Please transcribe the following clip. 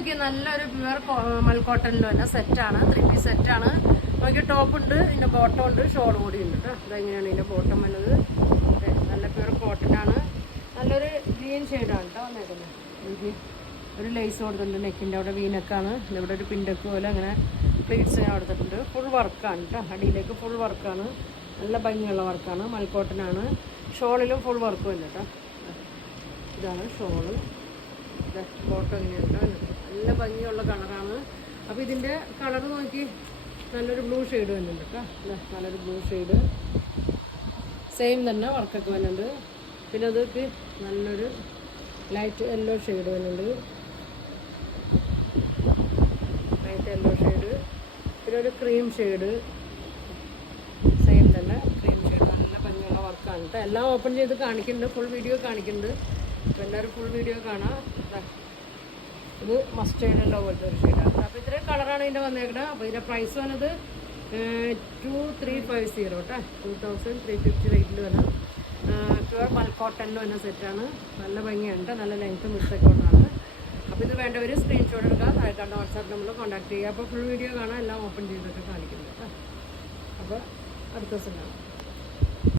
നോക്കിയാൽ നല്ലൊരു പ്യുവർ മൽക്കോട്ടനിൽ തന്നെ സെറ്റാണ്, 3 പീസ് സെറ്റാണ്. നോക്കിയാൽ ടോപ്പ് ഉണ്ട്, പിന്നെ ബോട്ടം ഉണ്ട്, ഷോൾ കൂടി ഉണ്ട് കേട്ടോ. ഇതെങ്ങനെയാണ് ഇതിൻ്റെ ബോട്ടം വന്നത്. നല്ല പ്യുവർ കോട്ടനാണ്, നല്ലൊരു ഗ്രീൻ ഷെയ്ഡാണ് കേട്ടോ വന്നേക്കുന്നത്. എനിക്ക് ഒരു ലേസ് കൊടുത്തിട്ടുണ്ട്, നെക്കിൻ്റെ അവിടെ വീനക്കാണ്, ഇവിടെ ഒരു പിൻഡക്ക് പോലെ അങ്ങനെ പ്ലീറ്റ്സ് ഞാൻ കൊടുത്തിട്ടുണ്ട്. ഫുൾ വർക്കാണ് കേട്ടോ, അടിയിലേക്ക് ഫുൾ വർക്കാണ്, നല്ല ഭംഗിയുള്ള വർക്കാണ്, മൽക്കോട്ടനാണ്. ഷോളിലും ഫുൾ വർക്കും ഉണ്ട് കേട്ടോ. ഇതാണ് ഷോള്, ബോട്ടം ഇങ്ങനെയുണ്ട്, നല്ല ഭംഗിയുള്ള കളറാണ്. അപ്പോൾ ഇതിൻ്റെ കളർ നോക്കി നല്ലൊരു ബ്ലൂ ഷെയ്ഡ് വരുന്നുണ്ട് കേട്ടോ. നല്ലൊരു ബ്ലൂ ഷെയ്ഡ്, സെയിം തന്നെ വർക്കൊക്കെ വരുന്നുണ്ട്. പിന്നെ അതൊക്കെ നല്ലൊരു ലൈറ്റ് യെല്ലോ ഷെയ്ഡ് വരുന്നുണ്ട്, ലൈറ്റ് യെല്ലോ ഷെയ്ഡ്. പിന്നെ ഒരു ക്രീം ഷെയ്ഡ്, സെയിം തന്നെ ക്രീം ഷെയ്ഡ്, നല്ല ഭംഗിയുള്ള വർക്കാണ് കേട്ടോ. എല്ലാം ഓപ്പൺ ചെയ്ത് കാണിക്കുന്നുണ്ട്, ഫുൾ വീഡിയോ കാണിക്കുന്നുണ്ട്. അപ്പോൾ എല്ലാവരും ഫുൾ വീഡിയോ കാണാം. ഇത് മസ്റ്റേർഡ് യെല്ലോ പോലത്തെ ഒരു ഷെയ്ഡാണ്. അപ്പോൾ ഇത്രയും കളറാണ് ഇതിൻ്റെ വന്നേക്കുന്നത്. അപ്പോൾ ഇതിൻ്റെ പ്രൈസ് വന്നത് 2350 കേട്ടോ, 2350 റേറ്റിൽ വരണം. പ്യുവർ മൽക്കോട്ടനിൽ വന്ന സെറ്റാണ്, നല്ല ഭംഗിയുണ്ട്, നല്ല ലെങ്ത്തും വിഡ്ത്തൊക്കെ ഉള്ളതാണ്. അപ്പോൾ ഇത് വേണ്ടവർ സ്ക്രീൻഷോട്ട് എടുക്കുക, താഴെക്കാണ്ട് വാട്സാപ്പ് നമ്പറിൽ കോൺടാക്ട് ചെയ്യുക. അപ്പോൾ ഫുൾ വീഡിയോ കാണാം, എല്ലാം ഓപ്പൺ ചെയ്തിട്ട് കാണിക്കുന്നത് കേട്ടോ. അപ്പോൾ അടുത്ത ദിവസം കാണാം.